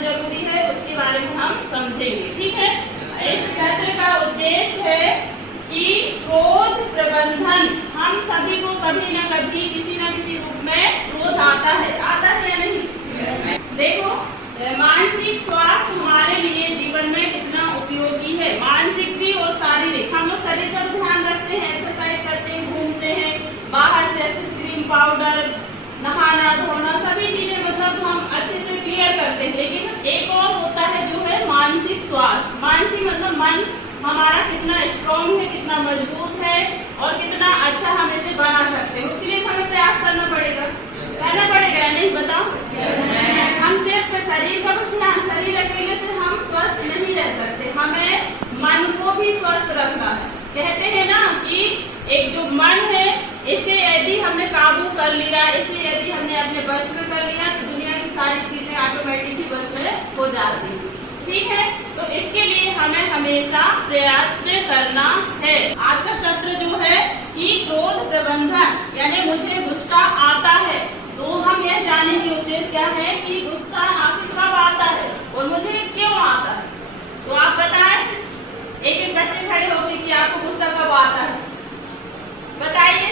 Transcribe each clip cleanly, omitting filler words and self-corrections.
जरूरी है उसके बारे में हम समझेंगे। ठीक है, इस सत्र का उद्देश्य है कि क्रोध प्रबंधन। हम सभी को कभी न कभी किसी न किसी रूप में क्रोध आता है या नहीं? देखो, मानसिक स्वास्थ्य हमारे लिए जीवन में कितना उपयोगी है, मानसिक भी और शारीरिक। हम लोग शरीर का ध्यान रखते हैं, एक्सरसाइज करते हैं, घूमते हैं, बाहर से अच्छे से क्रीम पाउडर, नहाना धोना, सभी चीजें मतलब हम अच्छे से क्लियर करते हैं। लेकिन एक और होता है जो है मानसिक स्वास्थ्य। मानसिक मतलब मन हमारा कितना स्ट्रॉन्ग है, कितना मजबूत है और कितना अच्छा हम इसे बना सकते हैं। उसके लिए हमें प्रयास करना पड़ेगा या नहीं? बताओ। हम सिर्फ शरीर का बस ध्यान, शरीर रखने से हम स्वस्थ नहीं रह सकते, हमें मन को भी स्वस्थ रखना है। कहते हैं ना कि एक जो मन है इसे यदि हमने काबू कर लिया, इसे यदि हमने अपने बस में कर लिया तो दुनिया की सारी चीजें ऑटोमेटिक ही बस में हो जाती हैं। ठीक है, तो इसके लिए हमें हमेशा प्रयत्न करना है। आज का सत्र जो है कि क्रोध प्रबंधन, यानी मुझे गुस्सा आता है, तो हम यह जानने की उद्देश्य क्या है कि गुस्सा आपको कब आता है और मुझे क्यों आता है। तो आप बताएं, एक बच्चे खड़े होकर कि आपको गुस्सा कब आता है, बताइए।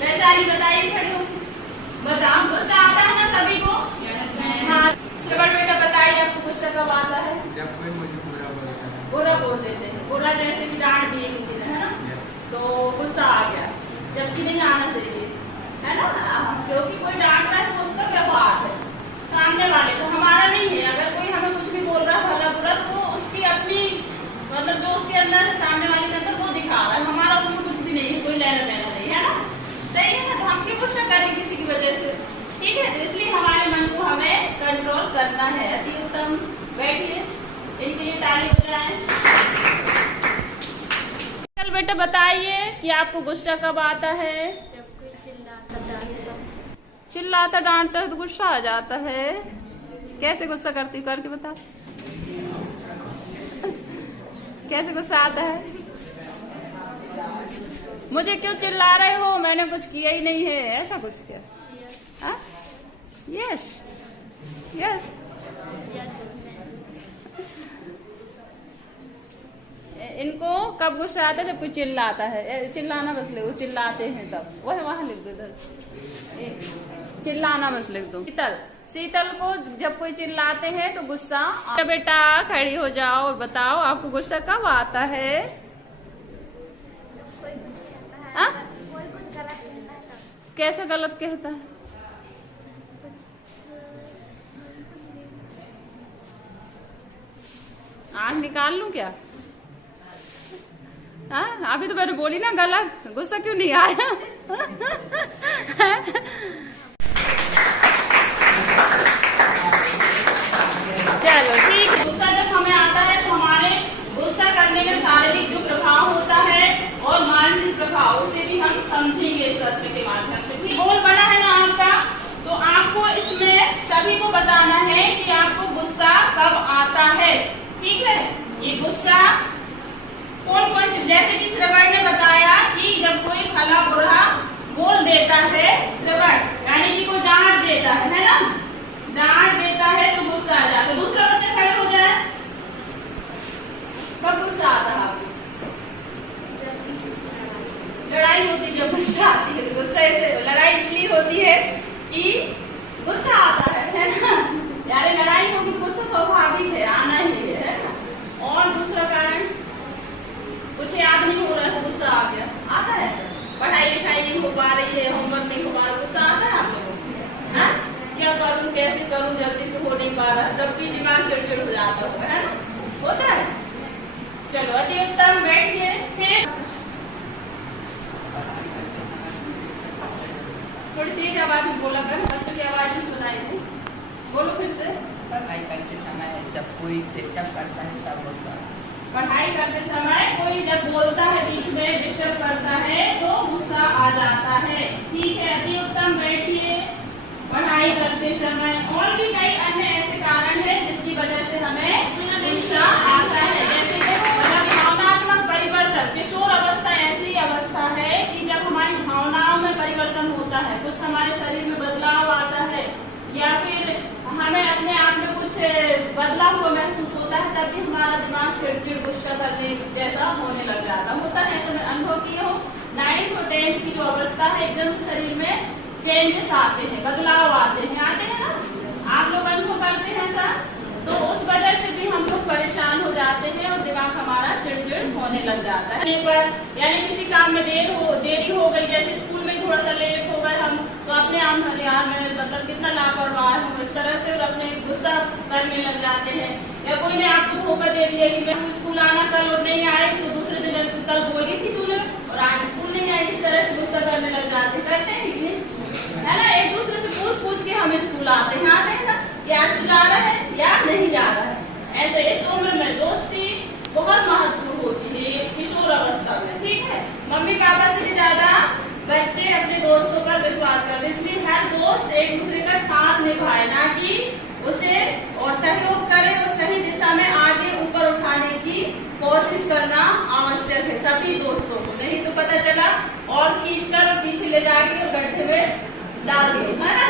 वैशाली बताइए, खड़े हो, बताओ। गुस्सा आता है ना सभी को? हाँ, श्रवण बेटा बताइए, आपको गुस्सा कब आता है? जब कोई मुझे बुरा बोल देते हैं, बुरा जैसे कि डांट दिए किसी ने, है ना, तो गुस्सा आ गया, जबकि नहीं आना चाहिए, है ना, क्योंकि कोई डांट रहा है तो उसका क्या बात है, सामने वाले को, हमारा नहीं है। अगर कोई हमें कुछ भी बोल रहा है भला बुरा, तो वो उसकी अपनी मतलब जो उसके अंदर है, सामने वाले के अंदर, वो दिखा रहा है, हमारा उसमें कुछ भी नहीं है, कोई लेना देना नहीं है ना, सही है ना। तो हम क्यों गुस्सा करें किसी की वजह से? ठीक है, तो इसलिए हमारे मन को हमें कंट्रोल करना है। अति उत्तम, बैठिए, इनके लिए ताली बजाएं। चल बेटा बताइए कि आपको गुस्सा कब आता है? जब कोई चिल्लाता चिल्लाता डांटता है तो गुस्सा आ जाता है। कैसे गुस्सा करती, करके बता। कैसे गुस्सा आता है? मुझे क्यों चिल्ला रहे हो, मैंने कुछ किया ही नहीं है, ऐसा कुछ क्या? Yes yes. इनको कब गुस्सा आता है? जब कोई चिल्लाता है। चिल्लाना बस लिख दो, चिल्लाते हैं तब, वह वहां लिख दो, इधर चिल्लाना बस लिख दो। शीतल को जब कोई चिल्लाते हैं तो गुस्सा। बेटा खड़ी हो जाओ और बताओ आपको गुस्सा कब आता है? कोई कुछ गलत कहता है तब। कैसे गलत कहता है? आँख निकाल लूं क्या? हाँ, अभी तो मैंने बोली ना गलत, गुस्सा क्यों नहीं आया? चलो ठीक है। गुस्सा जब हमें आता है तो हमारे गुस्सा करने में शारीरिक जो प्रभाव होता है और मानसिक प्रभाव, उसे भी हम समझेंगे इस सत्र के माध्यम से। गोल बना है ना आपका, तो आपको इसमें सभी को बताना है कि आपको गुस्सा कब आता है। ठीक है, ये गुस्सा कौन कौन से, जैसे कि श्रवण ने बताया कि जब कोई भला बुरा बोल देता है, श्रवण यानी कि कोई डांट देता है ना, डांट देता है तो गुस्सा आ जाता है। दूसरा बच्चा खड़े हो जाए, कब गुस्सा आता है आपको? जब किसी से लड़ाई होती, जब गुस्सा आती है। गुस्सा ऐसे लड़ाई इसलिए होती है कि गुस्सा आता है ना, यानी लड़ाई होगी तो गुस्सा स्वाभाविक है, आना ही है ना। और दूसरा कारण, कुछ याद नहीं हो रहा है तो गुस्सा आ गया, आता है। पढ़ाई लिखाई नहीं हो पा रही है, होमवर्क नहीं हो पा रहा, गुस्सा आता है आप लोगों को? क्या करूं, कैसे करूं, जल्दी से हो नहीं पा रहा, तब भी दिमाग चिड़चिड़ हो जाता होगा, है ना, होता है। चलो अति उत्तम, बैठिए। फिर थोड़ी तेज आवाज में बोला कर, बच्चों की आवाज नहीं सुनाई दे, बोलो फिर से। पढ़ाई करते समय जब कोई डिस्टर्ब करता है तब गुस्सा। पढ़ाई करते समय कोई जब बोलता है, बीच में डिस्टर्ब करता है तो गुस्सा आ जाता है। ठीक है, अति उत्तम, बैठिए। पढ़ाई करते समय और भी कई अन्य ऐसे कारण हैं जिसकी वजह से हमें गुस्सा आता है। जैसे कि भावनात्मक परिवर्तन, किशोर अवस्था ऐसी अवस्था है कि जब हमारी भावनाओं में परिवर्तन होता है, कुछ हमारे शरीर में बदलाव आता है, या फिर हमें अपने पेट की जो अवस्था है एकदम से शरीर में चेंजेस आते हैं, बदलाव आते हैं ना, आप लोग अनुभव करते हैं ऐसा। तो उस वजह से भी हम लोग परेशान हो जाते हैं और दिमाग हमारा चिड़चिड़ होने लग जाता है। एक बार यानी किसी काम में देरी हो गई, जैसे स्कूल में थोड़ा सा लेट हो गए हम, तो अपने आप यार मैं मतलब कितना लापरवाह हूँ इस तरह से, और अपने गुस्सा करने लग जाते हैं। या कोई ने आपको धोखा दे दिया कि मैं स्कूल आना कल और नहीं आई, तो दूसरे दिन कल बोली थी तूने और आज स्कूल नहीं आई, इस तरह से गुस्सा करने लग जाते, करते हैं है ना। एक दूसरे से पूछ के हम स्कूल आते हैं ना कि आज तू जा रहा है या नहीं जा रहा है। ऐसे इस उम्र में दोस्ती बहुत महत्वपूर्ण होती है, किशोर अवस्था में, ठीक है। मम्मी पापा से भी ज्यादा बच्चे अपने दोस्तों पर विश्वास करते, इसलिए हर दोस्त एक दूसरे का साथ निभाए, ना कि उसे और सहयोग करे और सही दिशा में आगे ऊपर उठाने की कोशिश करना आवश्यक है सभी दोस्तों को, नहीं तो पता चला और खींचकर और पीछे ले जाके और गड्ढे में डाल दिए, है ना।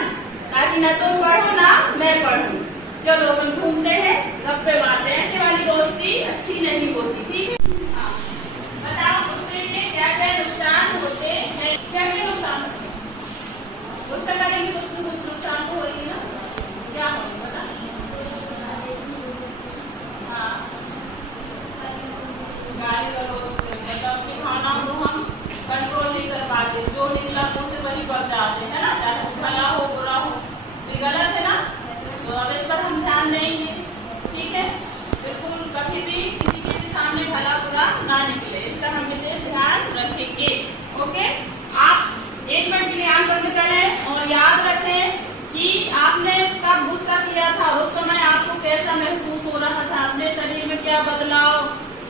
ताकि न तुम पढ़ो ना मैं पढ़ूं। चलो अपन घूमते हैं, गप्पे मारते हैं, ऐसे वाली दोस्ती अच्छी नहीं होती, ठीक है। हाँ बताओ उससे क्या क्या नुकसान होते हैं, क्या क्या नुकसान होते हैं? गुस्सा करेंगे तो उसको कुछ नुकसान तो होगी ना, क्या होगा बता। हाँ गाली गलौज मतलब कि खाना तो हम कंट्रोल नहीं कर पाते, जो निकला मुंह से वही बढ़ जाते हैं ना, चाहे भला हो बुरा हो, ये गलत है ना। तो अब इस पर हम ध्यान देंगे, ठीक है। बिल्कुल कभी भी किसी के सामने भला बुरा ना निकले, इसका हम विशेष ध्यान रखेंगे, ओके। आप एक मिनट के लिए आंख बंद करें और याद रखें कि आपने कब गुस्सा किया था, उस समय आपको कैसा महसूस हो रहा था, अपने शरीर में क्या बदलाव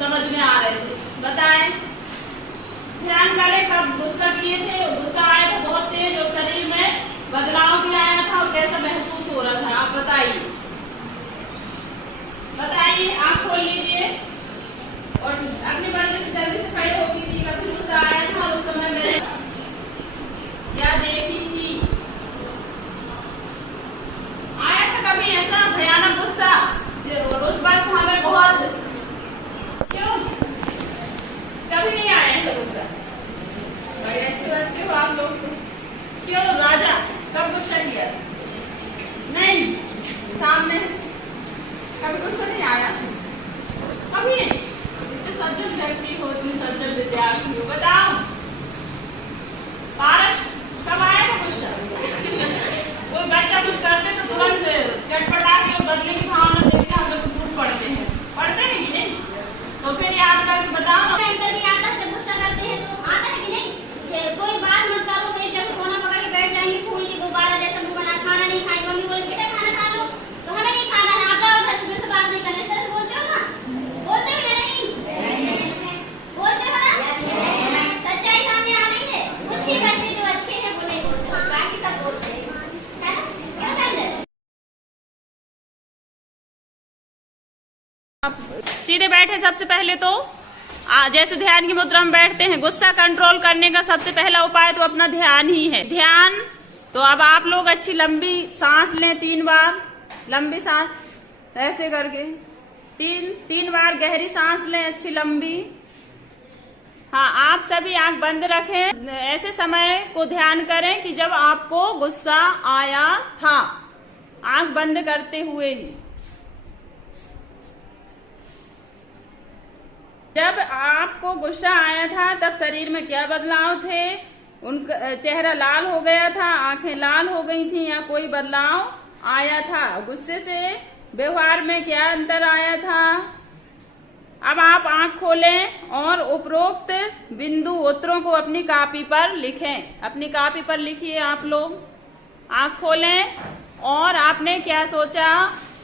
समझ में आ रहे थे, बताएं। ध्यान करें कब गुस्सा किए थे, गुस्सा आया था बहुत तेज और शरीर में बदलाव भी आया था और कैसा महसूस हो रहा था, आप बताइए बताइए। आँख खोल लीजिए और अपनी मर्जी से जल्दी से खड़े होगी थी, कभी गुस्सा आया था और उस समय मैंने क्या देखी थी, आया था कभी ऐसा भयानक गुस्सा उस वक्त हमें बहुत, क्यों कभी नहीं आया ऐसा गुस्सा? बड़े अच्छे बच्चे हो आप लोग, क्यों राजा कब गुस्सा किया? नहीं, सामने कभी गुस्सा नहीं आया, कभी नहीं। इतने सज्जन व्यक्ति हो, इतने सज्जन विद्यार्थी हो, बताओ पारस कब आया था गुस्सा? कोई बच्चा कुछ करते तो तुरंत चटपटा के और बदले की भावना देके हम लोग टूट पड़ते हैं कि नहीं? तो फिर याद करके बताओ। आता है, गुस्सा करते हैं तो आता है कि नहीं? कोई बात मत करो तो जब सोना पकड़ के बैठ जाएंगे, फूल की गुब्बारा जैसा मुंह बना, खाना नहीं खाएंगे, मम्मी बोले बेटा खाना खा लो, तो हमें नहीं खाना है, आता और घर से बात नहीं करने से बोलते हो ना, बोलते हो या नहीं? बोलते हो ना, सच्चाई सामने आ गई है। कुछ ही बच्चे जो अच्छे हैं वो नहीं बोलते, बाकी सब बोलते हैं, है ना? क्या समझे? सीधे बैठे, सबसे पहले तो जैसे ध्यान की मुद्रा में बैठते हैं, गुस्सा कंट्रोल करने का सबसे पहला उपाय तो अपना ध्यान ही है। ध्यान तो अब आप लोग अच्छी लंबी सांस लें, 3 बार लंबी सांस ऐसे करके, तीन बार गहरी सांस लें अच्छी लंबी। हाँ आप सभी आंख बंद रखें, ऐसे समय को ध्यान करें कि जब आपको गुस्सा आया था, आंख बंद करते हुए ही। जब आपको गुस्सा आया था तब शरीर में क्या बदलाव थे? उनका चेहरा लाल हो गया था, आंखें लाल हो गई थी, या कोई बदलाव आया था? गुस्से से व्यवहार में क्या अंतर आया था? अब आप आंख खोलें और उपरोक्त बिंदु उत्तरों को अपनी कॉपी पर लिखें। अपनी कॉपी पर लिखिए आप लोग। आंख खोलें और आपने क्या सोचा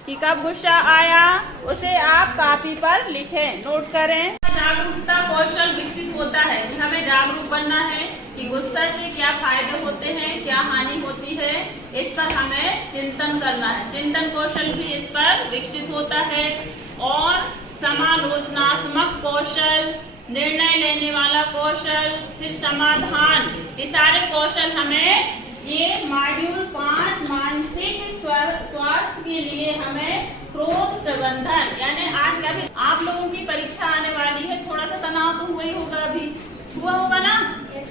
कि कब गुस्सा आया, उसे आप कॉपी पर लिखें, नोट करें। जागरूकता कौशल विकसित होता है कि हमें जागरूक बनना है कि गुस्सा से क्या फायदे होते हैं, क्या हानि होती है, इस पर हमें चिंतन करना है। चिंतन कौशल भी इस पर विकसित होता है। और समालोचनात्मक कौशल, निर्णय लेने वाला कौशल, फिर समाधान, ये सारे कौशल हमें ये मॉड्यूल 5 मानसिक स्वास्थ्य के लिए हमें क्रोध प्रबंधन, यानी आज का भी आप लोगों की परीक्षा आने वाली है, थोड़ा सा तनाव तो हुआ ही होगा, अभी हुआ होगा ना?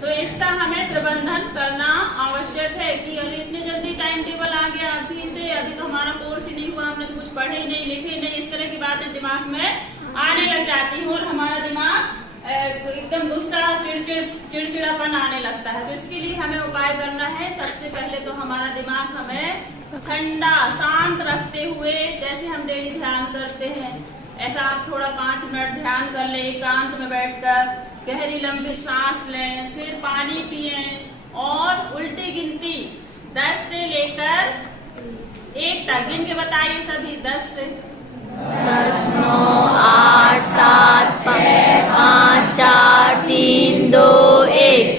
तो इसका हमें प्रबंधन करना आवश्यक है कि अभी इतने जल्दी टाइम टेबल आ गया, अभी तो हमारा कोर्स ही नहीं हुआ, हमने तो कुछ पढ़े ही नहीं, लिखे नहीं, इस तरह की बातें दिमाग में आने लग जाती है और हमारा दिमाग एकदम गुस्सा, चिड़चिड़ापन आने लगता है। तो इसके लिए हमें उपाय करना है। सबसे पहले तो हमारा दिमाग हमें ठंडा शांत रखते हुए, जैसे हम डेली ध्यान करते हैं ऐसा आप थोड़ा 5 मिनट ध्यान कर लें, एकांत में बैठकर गहरी लंबी सांस लें, फिर पानी पिए और उल्टी गिनती 10 से लेकर 1 तक गिन के बताइए सभी। 10 से 10, 9, 8, 7, 6, 5, 4, 3, 2, 1।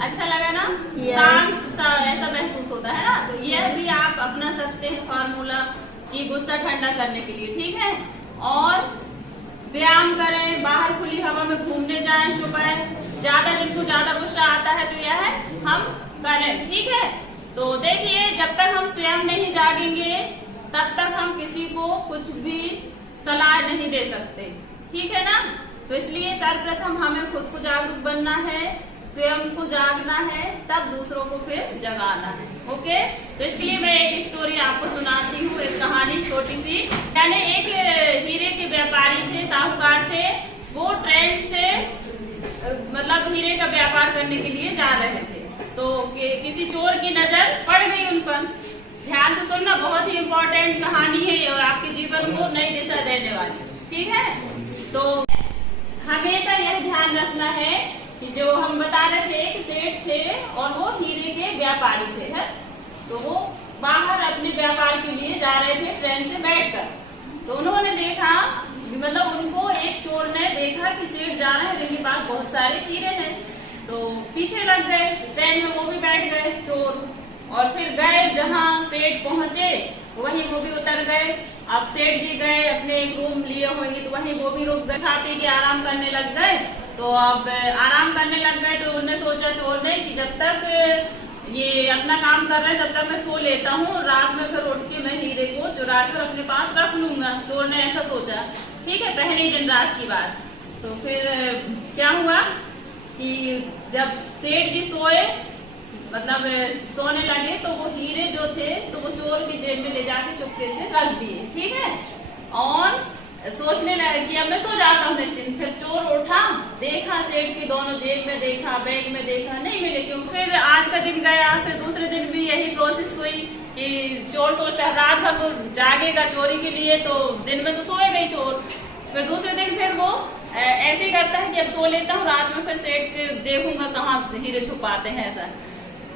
अच्छा लगा ना? Yes. ऐसा महसूस होता है ना। तो यह भी आप अपना सकते हैं फार्मूला कि गुस्सा ठंडा करने के लिए, ठीक है। और व्यायाम करें, बाहर खुली हवा में घूमने जाएं सुबह, जिनको ज्यादा गुस्सा आता है तो यह हम करें, ठीक है। तो देखिए, जब तक हम स्वयं नहीं जागेंगे तब तक हम किसी को कुछ भी सलाह नहीं दे सकते, ठीक है ना। तो इसलिए सर्वप्रथम हमें खुद को जागरूक बनना है, स्वयं को जागना है, तब दूसरों को फिर जगाना है। ओके, तो इसके लिए मैं एक स्टोरी आपको सुनाती हूँ, एक कहानी छोटी सी। यानी एक हीरे के व्यापारी थे, साहूकार थे। वो ट्रेन से मतलब हीरे का व्यापार करने के लिए जा रहे थे, तो किसी चोर की नजर पड़ गई उन पर। ध्यान से सुनना, बहुत ही इम्पोर्टेंट कहानी है और आपके जीवन को नई दिशा देने वाली, ठीक है। तो हमेशा यह ध्यान रखना है कि जो हम बता रहे थे, एक सेठ थे और वो हीरे के व्यापारी थे, है। तो वो बाहर अपने व्यापार के लिए जा रहे थे ट्रेन से बैठकर। तो उन्होंने देखा, मतलब उनको एक चोर ने देखा कि सेठ जा रहे हैं, जिनके पास बहुत सारे हीरे हैं, तो पीछे लग गए ट्रेन में, वो भी बैठ गए चोर। और फिर गए जहाँ सेठ पहुंचे वहीं वो भी उतर गए। अब सेठ जी गए, अपने एक रूम लिए होंगे तो वहीं वो भी रुक गए, खा पी के आराम करने लग गए। तो अब आराम करने लग गए तो उन्होंने सोचा, चोर ने, कि जब तक ये अपना काम कर रहे हैं तब तक मैं सो लेता हूँ, रात में फिर उठ के मैं हीरे को चुरा कर अपने पास रख लूंगा। चोर ने ऐसा सोचा, ठीक है, पहले दिन रात की बात। तो फिर क्या हुआ कि जब सेठ जी सोए, मतलब सोने लगे, तो वो हीरे जो थे तो वो चोर की जेब में ले जाके चुपके से रख दिए, ठीक है। और सोचने लगे कि अब मैं सो जाता हूँ निश्चिंत। फिर चोर उठा, देखा सेठ की दोनों जेब में देखा, बैग में देखा, नहीं मिले, क्यों। फिर आज का दिन गया, फिर दूसरे दिन भी यही प्रोसेस हुई कि चोर सोचता है रात भर वो जागेगा चोरी के लिए, तो दिन में तो सोएगा ही चोर। फिर दूसरे दिन फिर वो ऐसे ही करता है कि अब सो लेता हूँ, रात में फिर सेठ देखूंगा कहाँ हीरे छुपाते हैं, ऐसा।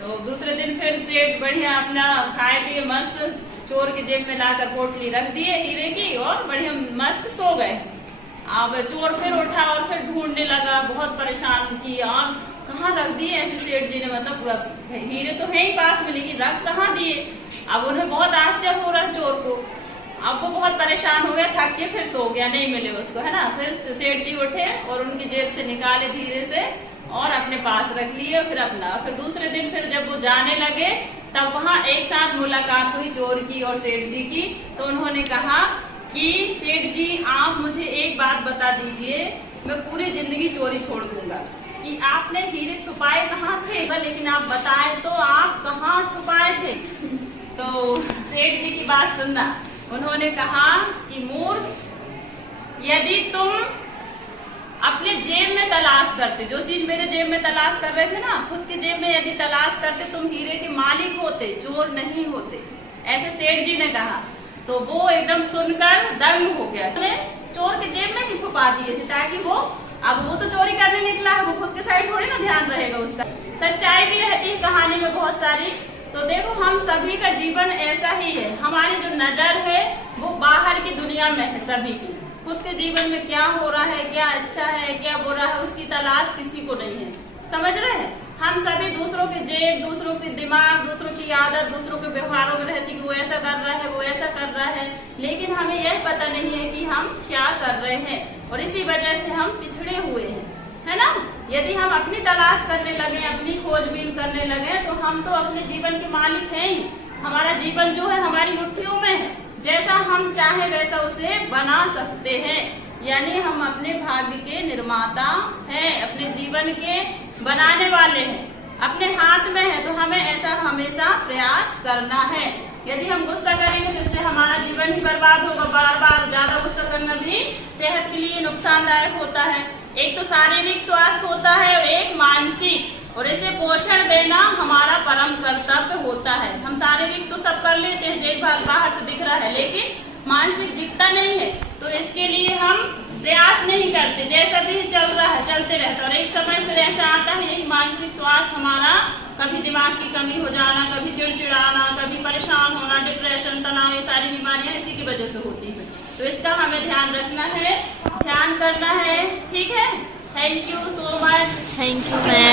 तो दूसरे दिन फिर सेठ बढ़िया अपना खाए पिए मस्त चोर की जेब में लाकर पोटली रख दिए हीरे की और बढ़िया मस्त सो गए। अब चोर फिर उठा और फिर ढूंढने लगा, बहुत परेशान कि यार कहाँ रख दिए ऐसे सेठ जी ने, मतलब हीरे तो है ही पास में, लेकिन रख कहाँ दिए। अब उन्हें बहुत आश्चर्य हो रहा है चोर को। अब वो बहुत परेशान हो गया, थक के फिर सो गया, नहीं मिले उसको, है ना। फिर सेठ जी उठे और उनकी जेब से निकाले धीरे से और अपने पास रख लिए। फिर दूसरे दिन फिर जब वो जाने लगे तब वहाँ एक साथ मुलाकात हुई चोर की और सेठ जी की। तो उन्होंने कहा कि सेठ जी, आप मुझे एक बात बता दीजिए, मैं पूरी जिंदगी चोरी छोड़ दूंगा, कि आपने हीरे छुपाए कहाँ थे, लेकिन आप बताए तो आप कहाँ छुपाए थे। तो सेठ जी की बात सुनना, उन्होंने कहा कि मूर्ख, यदि तुम अपने जेब में तलाश करते, जो चीज मेरे जेब में तलाश कर रहे थे ना, खुद के जेब में यदि तलाश करते, तुम हीरे के मालिक होते, चोर नहीं होते, ऐसे सेठ जी ने कहा। तो वो एकदम सुनकर दंग हो गया। तो चोर के जेब में ही छुपा दिए थे ताकि अब वो तो चोरी करने निकला है, वो खुद के साइड थोड़ी ना ध्यान रहेगा उसका। सच्चाई भी रहती है कहानी में बहुत सारी। तो देखो, हम सभी का जीवन ऐसा ही है, हमारी जो नजर है वो बाहर की दुनिया में है सभी की। खुद के जीवन में क्या हो रहा है, क्या अच्छा है, क्या बुरा है, उसकी तलाश किसी को नहीं है, समझ रहे हैं। हम सभी दूसरों के जेब, दूसरों के दिमाग, दूसरों की आदत, दूसरों के व्यवहारों में रहती कि वो ऐसा कर रहा है, वो ऐसा कर रहा है, लेकिन हमें यह पता नहीं है कि हम क्या कर रहे हैं, और इसी वजह से हम पिछड़े हुए हैं, है ना। यदि हम अपनी तलाश करने लगे, अपनी खोजबीन करने लगे, तो हम तो अपने जीवन के मालिक हैं ही। हमारा जीवन जो है हमारी मुट्ठियों में है, जैसा हम चाहे वैसा उसे बना सकते हैं, यानी हम अपने भाग्य के निर्माता हैं, अपने जीवन के बनाने वाले हैं, अपने हाथ में है, तो हमें ऐसा हमेशा प्रयास करना है। यदि हम गुस्सा करेंगे तो इससे हमारा जीवन ही बर्बाद होगा। बार बार ज्यादा गुस्सा करना भी सेहत के लिए नुकसानदायक होता है। एक तो शारीरिक स्वास्थ्य होता है और एक मानसिक, और इसे पोषण देना हमारा परम कर्तव्य होता है। हम शारीरिक तो सब कर लेते हैं, देखभाल बाहर से दिख रहा है, लेकिन मानसिक दिखता नहीं है, तो इसके लिए हम प्रयास नहीं करते, जैसा भी चल रहा है चलते रहता। और एक समय फिर ऐसा आता है, यही मानसिक स्वास्थ्य हमारा, कभी दिमाग की कमी हो जाना, कभी चिड़चिड़ाना, कभी परेशान होना, डिप्रेशन, तनाव, ये सारी बीमारियां इसी की वजह से होती है। तो इसका हमें ध्यान रखना है, ध्यान करना है, ठीक है। Thank you so much. Thank you ma'am.